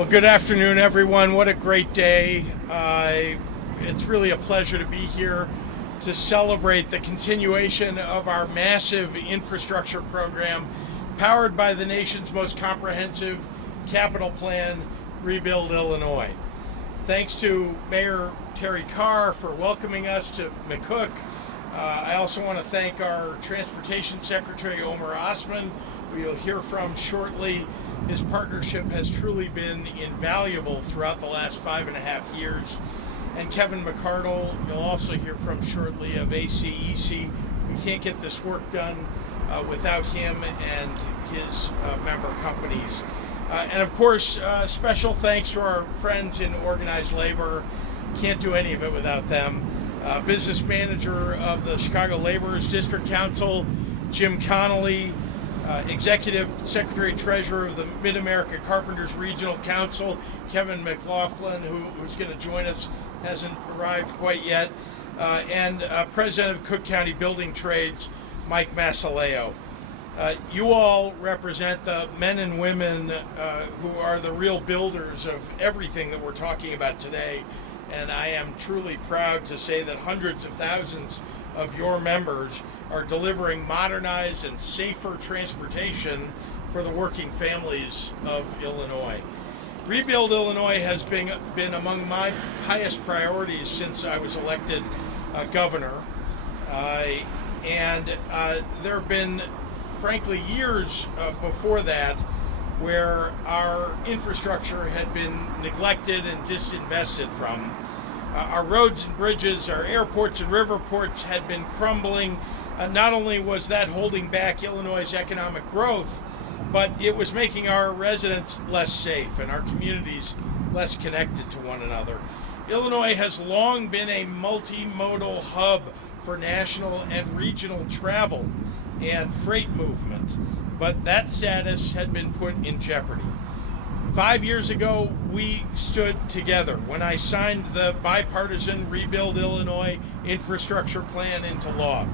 Well, good afternoon, everyone. What a great day. It's really a pleasure to be here to celebrate the continuation of our massive infrastructure program powered by the nation's most comprehensive capital plan, Rebuild Illinois. Thanks to Mayor Terry Carr for welcoming us to McCook. I also want to thank our Transportation Secretary, Omar Osman, who you'll hear from shortly. His partnership has truly been invaluable throughout the last 5.5 years. And Kevin McCardle, you'll also hear from shortly, of ACEC. We can't get this work done without him and his member companies. And of course, special thanks to our friends in organized labor. Can't do any of it without them. Business manager of the Chicago Laborers District Council, Jim Connolly. Executive Secretary Treasurer of the Mid-America Carpenters Regional Council, Kevin McLaughlin, who's going to join us, hasn't arrived quite yet, and President of Cook County Building Trades, Mike Masaleo. You all represent the men and women who are the real builders of everything that we're talking about today, and I am truly proud to say that hundreds of thousands of your members are delivering modernized and safer transportation for the working families of Illinois. Rebuild Illinois has been among my highest priorities since I was elected governor. And there have been, frankly, years before that where our infrastructure had been neglected and disinvested from. Our roads and bridges, our airports and river ports had been crumbling. Not only was that holding back Illinois' economic growth, but it was making our residents less safe and our communities less connected to one another. Illinois has long been a multimodal hub for national and regional travel and freight movement, but that status had been put in jeopardy. 5 years ago, we stood together when I signed the bipartisan Rebuild Illinois infrastructure plan into law.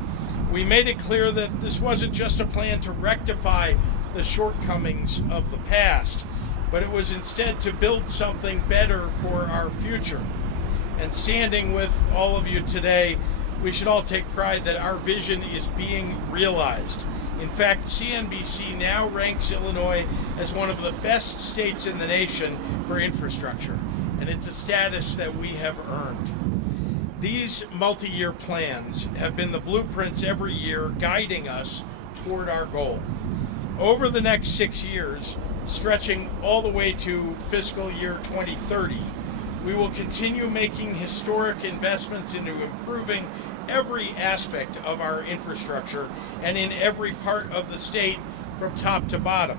We made it clear that this wasn't just a plan to rectify the shortcomings of the past, but it was instead to build something better for our future. And standing with all of you today, we should all take pride that our vision is being realized. In fact, CNBC now ranks Illinois as one of the best states in the nation for infrastructure, and it's a status that we have earned. These multi-year plans have been the blueprints every year guiding us toward our goal. Over the next 6 years, stretching all the way to fiscal year 2030, we will continue making historic investments into improving every aspect of our infrastructure and in every part of the state from top to bottom.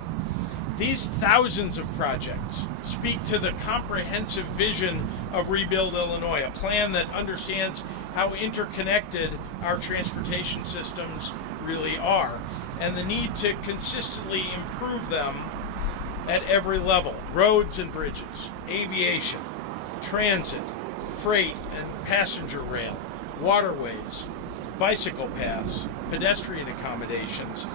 These thousands of projects speak to the comprehensive vision of Rebuild Illinois, a plan that understands how interconnected our transportation systems really are and the need to consistently improve them at every level: roads and bridges, aviation, transit, freight and passenger rail, waterways, bicycle paths, pedestrian accommodations.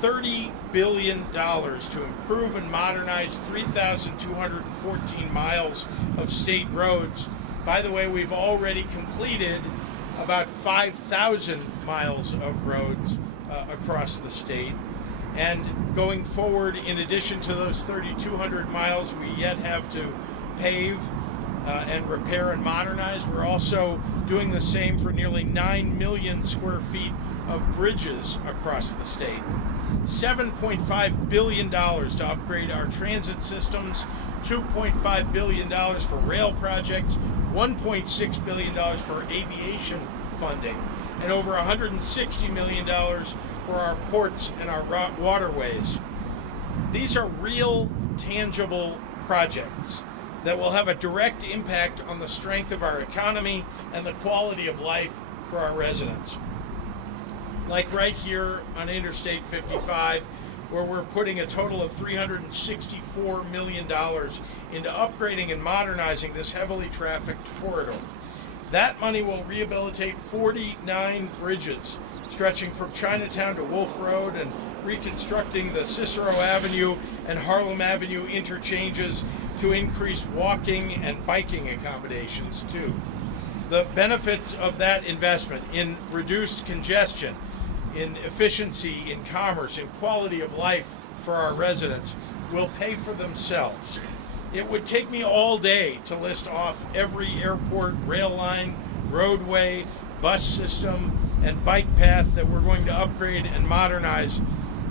$30 billion to improve and modernize 3,214 miles of state roads. By the way, we've already completed about 5,000 miles of roads across the state. And going forward, in addition to those 3,200 miles we yet have to pave and repair and modernize, we're also doing the same for nearly 9 million square feet of bridges across the state. $7.5 billion to upgrade our transit systems, $2.5 billion for rail projects, $1.6 billion for aviation funding, and over $160 million for our ports and our waterways. These are real, tangible projects that will have a direct impact on the strength of our economy and the quality of life for our residents. Like right here on Interstate 55, where we're putting a total of $364 million into upgrading and modernizing this heavily trafficked corridor. That money will rehabilitate 49 bridges stretching from Chinatown to Wolf Road and reconstructing the Cicero Avenue and Harlem Avenue interchanges to increase walking and biking accommodations too. The benefits of that investment in reduced congestion, in efficiency, in commerce, in quality of life for our residents will pay for themselves. It would take me all day to list off every airport, rail line, roadway, bus system, and bike path that we're going to upgrade and modernize,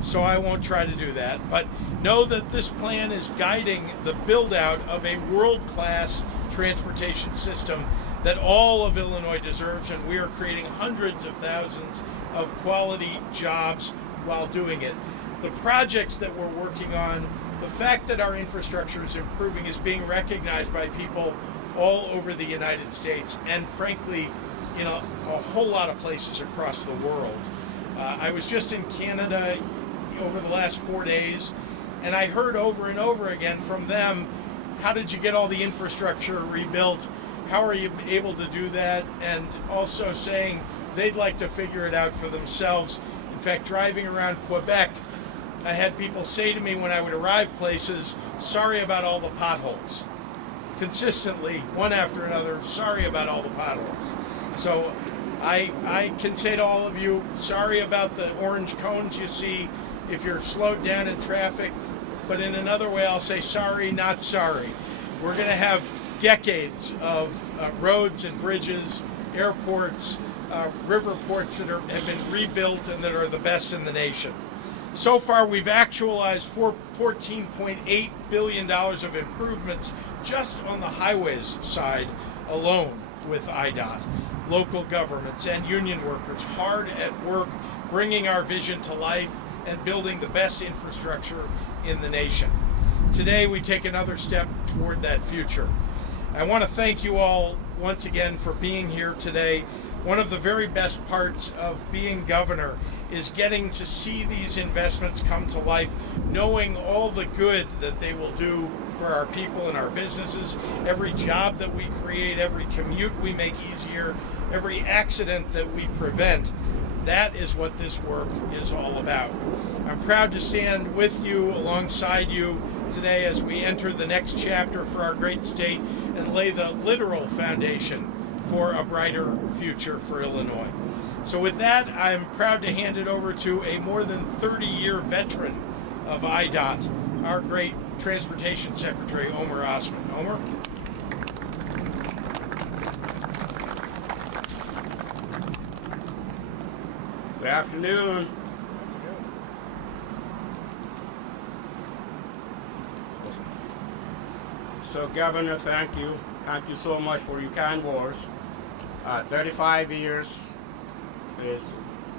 so I won't try to do that. But know that this plan is guiding the build-out of a world-class transportation system that all of Illinois deserves, and we are creating hundreds of thousands of quality jobs while doing it. The projects that we're working on, the fact that our infrastructure is improving is being recognized by people all over the United States and frankly in a whole lot of places across the world. I was just in Canada over the last 4 days, and I heard over and over again from them, how did you get all the infrastructure rebuilt? How are you able to do that? And also saying they'd like to figure it out for themselves. In fact, driving around Quebec, I had people say to me when I would arrive places, sorry about all the potholes. Consistently, one after another, sorry about all the potholes. So I can say to all of you, sorry about the orange cones you see if you're slowed down in traffic, but in another way I'll say sorry, not sorry. We're going to have decades of roads and bridges, airports, river ports that have been rebuilt and that are the best in the nation. So far, we've actualized $14.8 billion of improvements just on the highways side alone with IDOT. Local governments and union workers hard at work bringing our vision to life and building the best infrastructure in the nation. Today, we take another step toward that future. I want to thank you all once again for being here today. One of the very best parts of being governor is getting to see these investments come to life, knowing all the good that they will do for our people and our businesses, every job that we create, every commute we make easier, every accident that we prevent. That is what this work is all about. I'm proud to stand with you, alongside you today as we enter the next chapter for our great state and lay the literal foundation for a brighter future for Illinois. So with that, I'm proud to hand it over to a more than 30-year veteran of IDOT, our great Transportation Secretary, Omer Osman. Omer? Good afternoon. So, Governor, thank you. Thank you so much for your kind words. 35 years is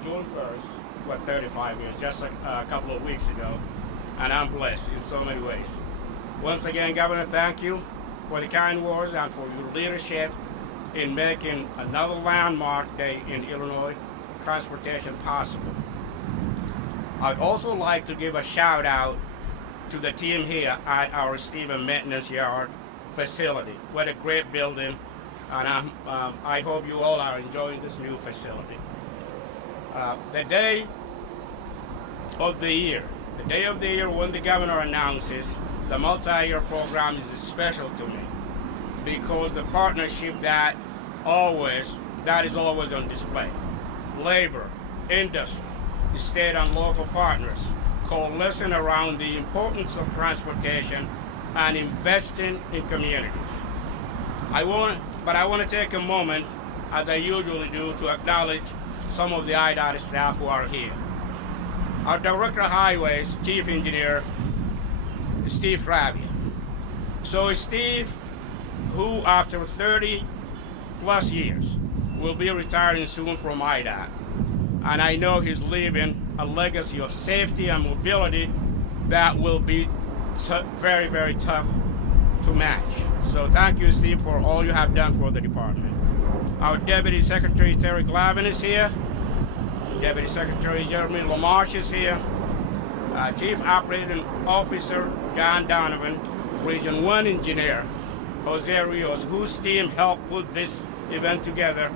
June 1st, 35 years, just a couple of weeks ago. And I'm blessed in so many ways. Once again, Governor, thank you for the kind words and for your leadership in making another landmark day in Illinois transportation possible. I'd also like to give a shout out to the team here at our Stephen Maintenance Yard facility. What a great building, and I hope you all are enjoying this new facility. The day of the year when the governor announces the multi-year program is special to me because the partnership that is always on display. Labor, industry, the state and local partners coalescing around the importance of transportation and investing in communities. I want to take a moment, as I usually do, to acknowledge some of the IDOT staff who are here. Our Director of Highways, Chief Engineer, Steve Fravia. So Steve, who after 30 plus years will be retiring soon from IDOT, and I know he's leaving a legacy of safety and mobility that will be very, very tough to match. So thank you, Steve, for all you have done for the department. Our Deputy Secretary Terry Glavin is here. Deputy Secretary Jeremy Lamarche is here. Chief Operating Officer John Donovan, Region 1 Engineer Jose Rios, whose team helped put this event together.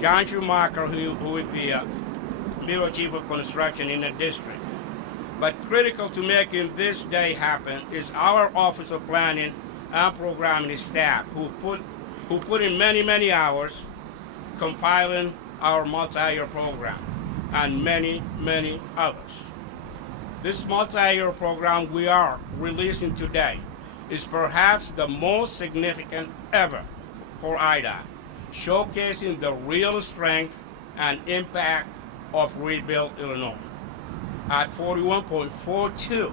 John Schumacher, who is the Bureau Chief of Construction in the district. But critical to making this day happen is our Office of Planning and Programming staff, who put in many hours compiling our multi-year program, and many others. This multi-year program we are releasing today is perhaps the most significant ever for IDOT, showcasing the real strength and impact of Rebuild Illinois. At $41.42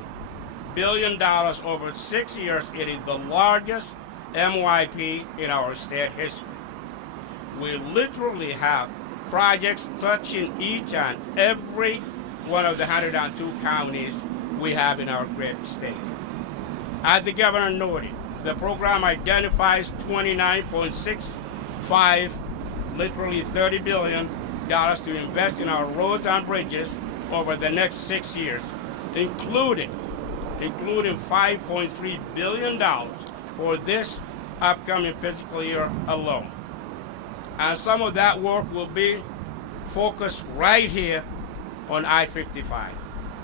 billion over 6 years, it is the largest MYP in our state history. We literally have projects touching each and every one of the 102 counties we have in our great state. As the governor noted, the program identifies $29.65, literally $30 billion to invest in our roads and bridges over the next 6 years, including $5.3 billion for this upcoming fiscal year alone. And some of that work will be focused right here on I-55,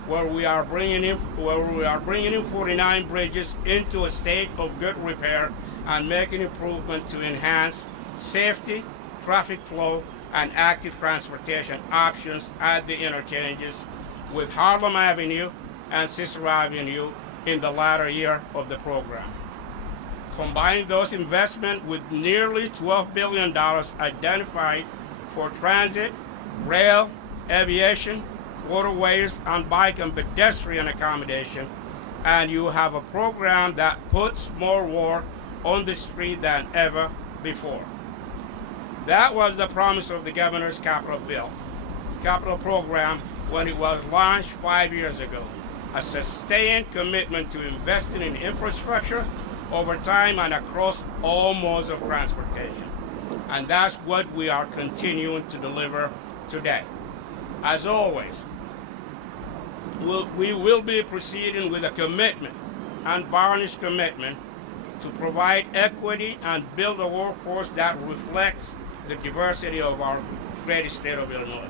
where we are bringing in 49 bridges into a state of good repair and making improvement to enhance safety, traffic flow, and active transportation options at the interchanges with Harlem Avenue and Cicero Avenue in the latter year of the program. Combine those investments with nearly $12 billion identified for transit, rail, aviation, waterways, and bike and pedestrian accommodation, and you have a program that puts more war on the street than ever before. That was the promise of the governor's capital program when it was launched 5 years ago. A sustained commitment to investing in infrastructure over time and across all modes of transportation. And that's what we are continuing to deliver today. As always, we will be proceeding with a commitment, unvarnished commitment, to provide equity and build a workforce that reflects the diversity of our great state of Illinois.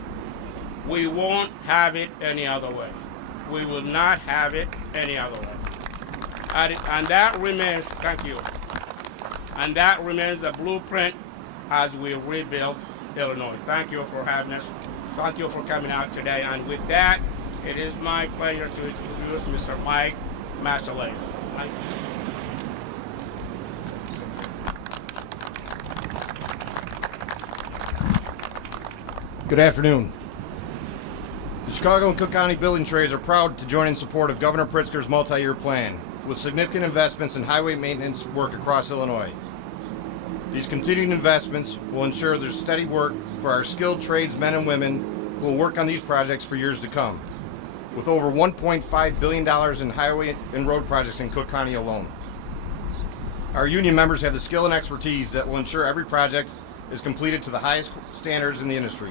We won't have it any other way. We will not have it any other way. And that remains, thank you, and that remains the blueprint as we rebuild Illinois. Thank you for having us. Thank you for coming out today. And with that, it is my pleasure to introduce Mr. Mike Masalay. Mike. Good afternoon. The Chicago and Cook County building trades are proud to join in support of Governor Pritzker's multi-year plan, with significant investments in highway maintenance work across Illinois. These continuing investments will ensure there's steady work for our skilled tradesmen and women who will work on these projects for years to come, with over $1.5 billion in highway and road projects in Cook County alone. Our union members have the skill and expertise that will ensure every project is completed to the highest standards in the industry,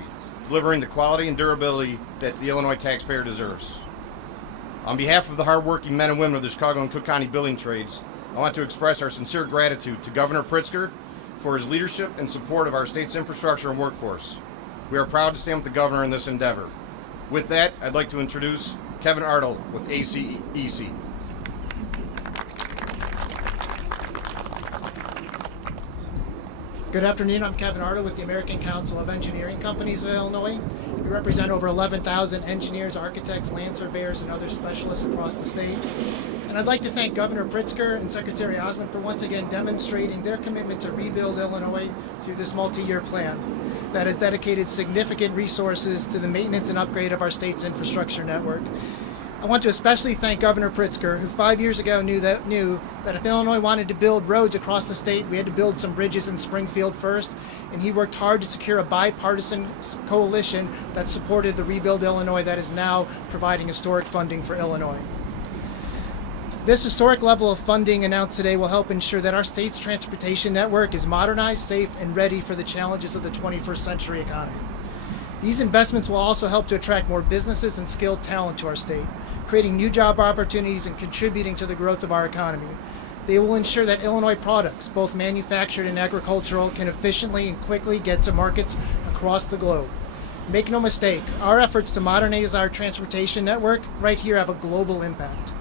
delivering the quality and durability that the Illinois taxpayer deserves. On behalf of the hardworking men and women of the Chicago and Cook County building trades, I want to express our sincere gratitude to Governor Pritzker for his leadership and support of our state's infrastructure and workforce. We are proud to stand with the governor in this endeavor. With that, I'd like to introduce Kevin Arnold with ACEC. Good afternoon, I'm Kevin Ardo with the American Council of Engineering Companies of Illinois. We represent over 11,000 engineers, architects, land surveyors, and other specialists across the state. And I'd like to thank Governor Pritzker and Secretary Osmond for once again demonstrating their commitment to rebuild Illinois through this multi-year plan that has dedicated significant resources to the maintenance and upgrade of our state's infrastructure network. I want to especially thank Governor Pritzker, who 5 years ago knew that if Illinois wanted to build roads across the state, we had to build some bridges in Springfield first, and he worked hard to secure a bipartisan coalition that supported the Rebuild Illinois that is now providing historic funding for Illinois. This historic level of funding announced today will help ensure that our state's transportation network is modernized, safe, and ready for the challenges of the 21st century economy. These investments will also help to attract more businesses and skilled talent to our state, creating new job opportunities and contributing to the growth of our economy. They will ensure that Illinois products, both manufactured and agricultural, can efficiently and quickly get to markets across the globe. Make no mistake, our efforts to modernize our transportation network right here have a global impact.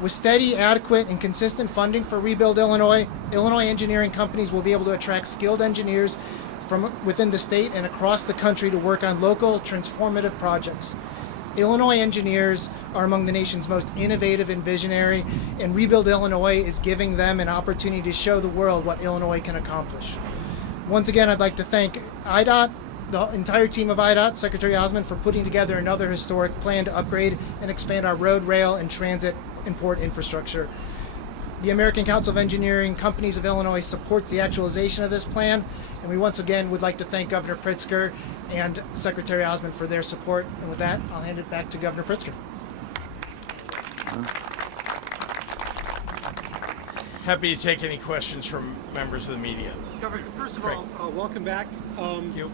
With steady, adequate, and consistent funding for Rebuild Illinois, Illinois engineering companies will be able to attract skilled engineers from within the state and across the country to work on local, transformative projects. Illinois engineers are among the nation's most innovative and visionary, and Rebuild Illinois is giving them an opportunity to show the world what Illinois can accomplish. Once again, I'd like to thank IDOT, the entire team of IDOT, Secretary Osmond, for putting together another historic plan to upgrade and expand our road, rail, and transit and port infrastructure. The American Council of Engineering Companies of Illinois supports the actualization of this plan, and we once again would like to thank Governor Pritzker and Secretary Osmond for their support. And with that, I'll hand it back to Governor Pritzker. Happy to take any questions from members of the media. Governor, first of all, welcome back. Thank you.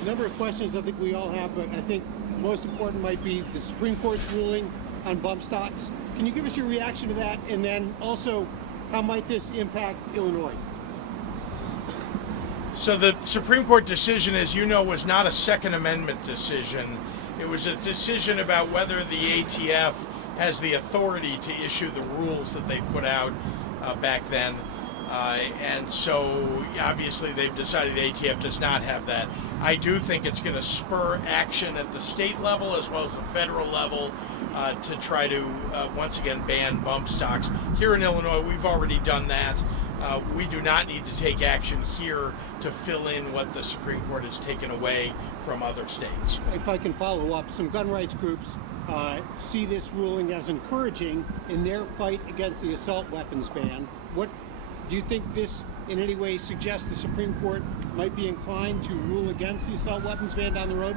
A number of questions I think we all have, but I think most important might be the Supreme Court's ruling on bump stocks. Can you give us your reaction to that? And then also, how might this impact Illinois? So the Supreme Court decision, as you know, was not a Second Amendment decision. It was a decision about whether the ATF has the authority to issue the rules that they put out back then. And so obviously they've decided the ATF does not have that. I do think it's going to spur action at the state level as well as the federal level to try to once again ban bump stocks. Here in Illinois, we've already done that. We do not need to take action here to fill in what the Supreme Court has taken away from other states. If I can follow up, some gun rights groups see this ruling as encouraging in their fight against the assault weapons ban. What do you think this in any way suggests the Supreme Court might be inclined to rule against the assault weapons ban down the road?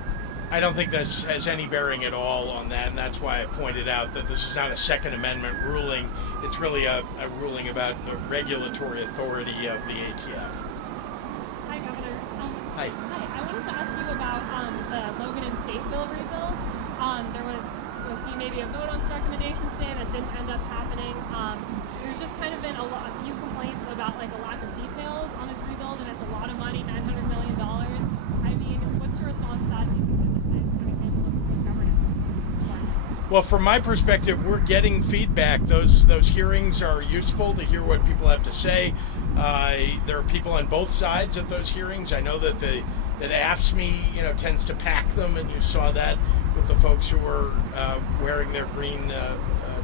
I don't think this has any bearing at all on that, and that's why I pointed out that this is not a Second Amendment ruling. It's really a ruling about the regulatory authority of the ATF. Hi, Governor. Hi. Hi. I wanted to ask you about the Logan and State bill rebuild. There was maybe a vote on some recommendations today that didn't end up happening. There's just kind of been a few complaints about like a lack of details on this rebuild, and it's a lot of money, $900 million. I mean, what's your response to that? Do you think that this is an example of good governance? Well, from my perspective, we're getting feedback. Those hearings are useful to hear what people have to say. There are people on both sides at those hearings. I know that that AFSCME, tends to pack them, and you saw that with the folks who were wearing their green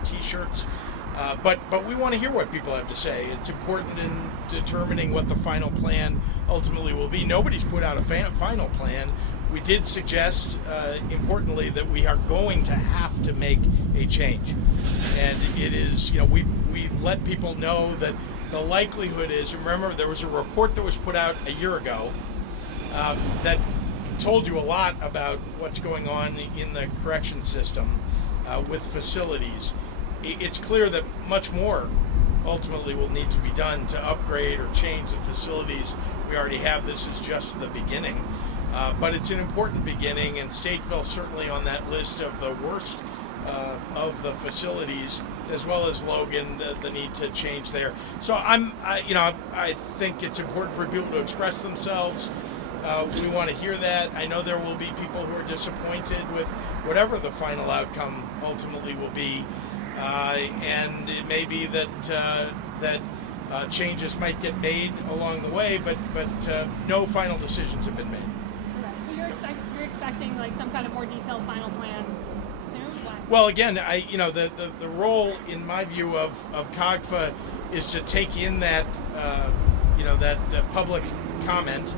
T-shirts. But we want to hear what people have to say. It's important in determining what the final plan ultimately will be. Nobody's put out a final plan. We did suggest, importantly, that we are going to have to make a change. And it is, we let people know that the likelihood is, remember, there was a report that was put out a year ago that told you a lot about what's going on in the correction system with facilities. It's clear that much more ultimately will need to be done to upgrade or change the facilities we already have. This is just the beginning. But it's an important beginning, and Stateville's certainly on that list of the worst of the facilities, as well as Logan, the need to change there. So I think it's important for people to express themselves. We want to hear that. I know there will be people who are disappointed with whatever the final outcome ultimately will be, and it may be that changes might get made along the way, but no final decisions have been made. Okay. So you're expecting like some kind of more detailed final plan soon? Well, again, the role, in my view, of COGFA is to take in that public comment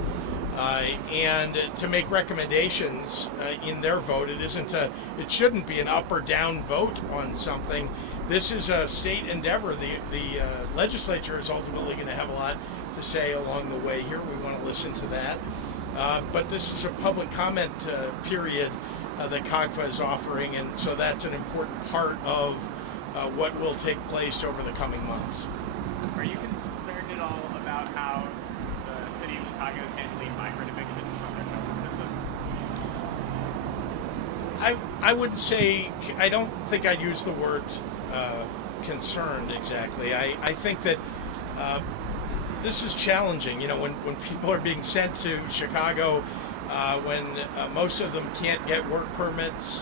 and to make recommendations in their vote. It shouldn't be an up or down vote on something. This is a state endeavor. The legislature is ultimately going to have a lot to say along the way here. We want to listen to that. But this is a public comment period that COGFA is offering, and so that's an important part of what will take place over the coming months. Are you concerned at all about how the city of Chicago is handling migrant evictions from their justice system? I would say, I don't think I'd use the word concerned exactly. I think that this is challenging. You know, when people are being sent to Chicago, when most of them can't get work permits,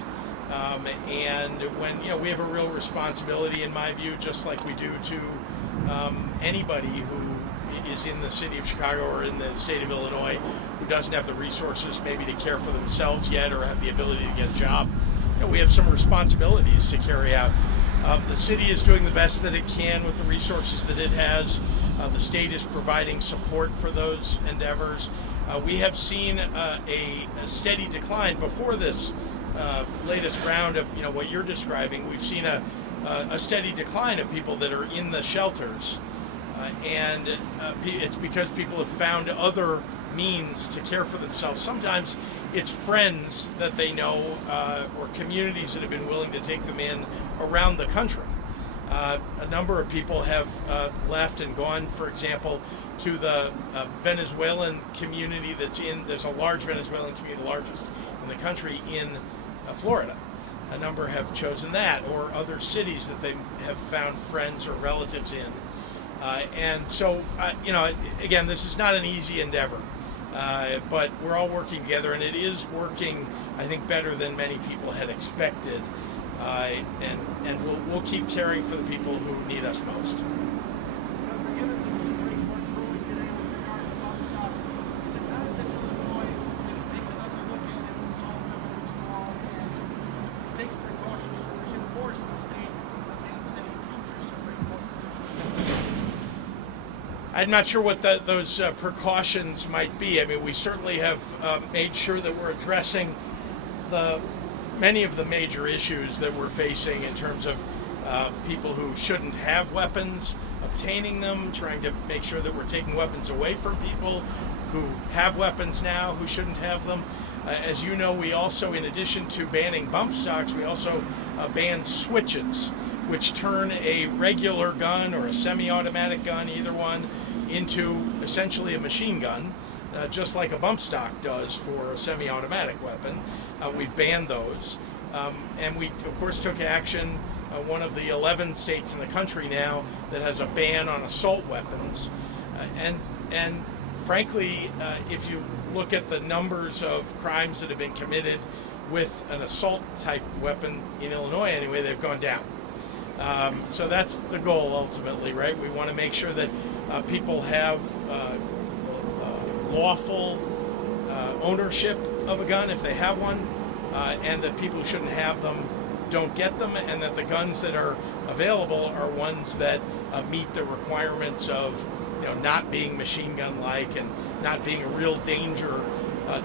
and when we have a real responsibility, in my view, just like we do to anybody who is in the city of Chicago or in the state of Illinois who doesn't have the resources maybe to care for themselves yet or have the ability to get a job. We have some responsibilities to carry out. The city is doing the best that it can with the resources that it has. The state is providing support for those endeavors. We have seen a steady decline before this latest round of what you're describing. We've seen a steady decline of people that are in the shelters, and it's because people have found other means to care for themselves. Sometimes it's friends that they know or communities that have been willing to take them in around the country. A number of people have left and gone, for example, to the Venezuelan community there's a large Venezuelan community, the largest in the country, in Florida. A number have chosen that, or other cities that they have found friends or relatives in. And so, again, this is not an easy endeavor, but we're all working together, and it is working, I think, better than many people had expected. And we'll keep caring for the people who need us most. I'm not sure what those precautions might be. I mean, we certainly have made sure that we're addressing many of the major issues that we're facing in terms of people who shouldn't have weapons, obtaining them, trying to make sure that we're taking weapons away from people who have weapons now who shouldn't have them. As you know, we also, in addition to banning bump stocks, we also ban switches, which turn a regular gun or a semi-automatic gun, either one, into essentially a machine gun, just like a bump stock does for a semi-automatic weapon. We've banned those. And we, of course, took action, one of the 11 states in the country now that has a ban on assault weapons. And frankly, if you look at the numbers of crimes that have been committed with an assault-type weapon in Illinois, anyway, they've gone down. So that's the goal, ultimately, right? We want to make sure that people have lawful ownership of a gun if they have one, and that people who shouldn't have them don't get them, and that the guns that are available are ones that meet the requirements of not being machine gun-like and not being a real danger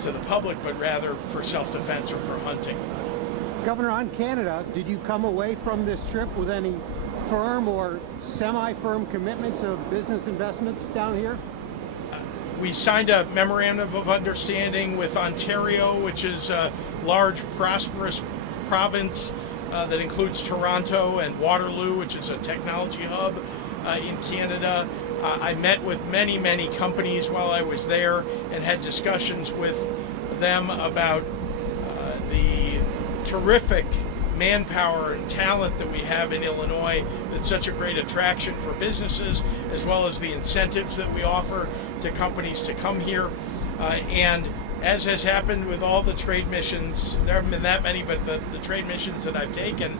to the public, but rather for self-defense or for hunting. Governor, on Canada, did you come away from this trip with any firm or semi-firm commitments of business investments down here? We signed a memorandum of understanding with Ontario, which is a large, prosperous province that includes Toronto, and Waterloo, which is a technology hub in Canada. I met with many, many companies while I was there and had discussions with them about the terrific manpower and talent that we have in Illinois that's such a great attraction for businesses, as well as the incentives that we offer to companies to come here. And as has happened with all the trade missions, there haven't been that many, but the trade missions that I've taken,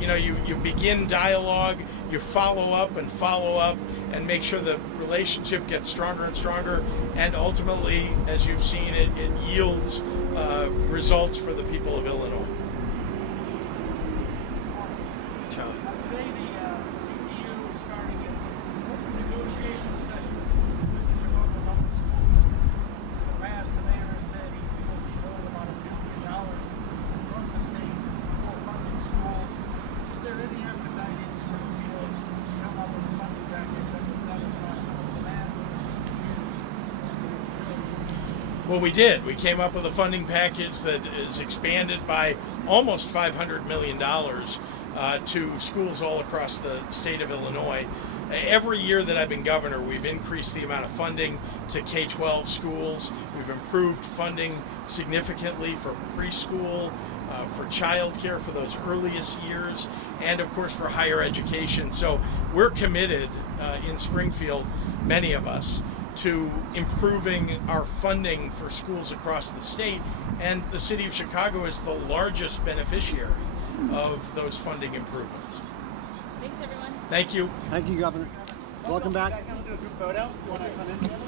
you begin dialogue, you follow up and make sure the relationship gets stronger and stronger, and ultimately, as you've seen, it yields results for the people of Illinois. Today, the CTU is starting its negotiation sessions with the local public school system. In the past, the mayor has said he feels he's owed about $1 billion from the state for funding schools. Is there any appetite in Springfield to come up with a funding package that will satisfy some of the demands of the CTU? Well, we did. We came up with a funding package that is expanded by almost $500 million to schools all across the state of Illinois. Every year that I've been governor, we've increased the amount of funding to K-12 schools. We've improved funding significantly for preschool for childcare for those earliest years, and of course for higher education. So we're committed in Springfield, many of us, to improving our funding for schools across the state, and the city of Chicago is the largest beneficiary of those funding improvements. Thanks, everyone. Thank you. Thank you, Governor. Welcome back. Can we do a group photo? You want to come in together?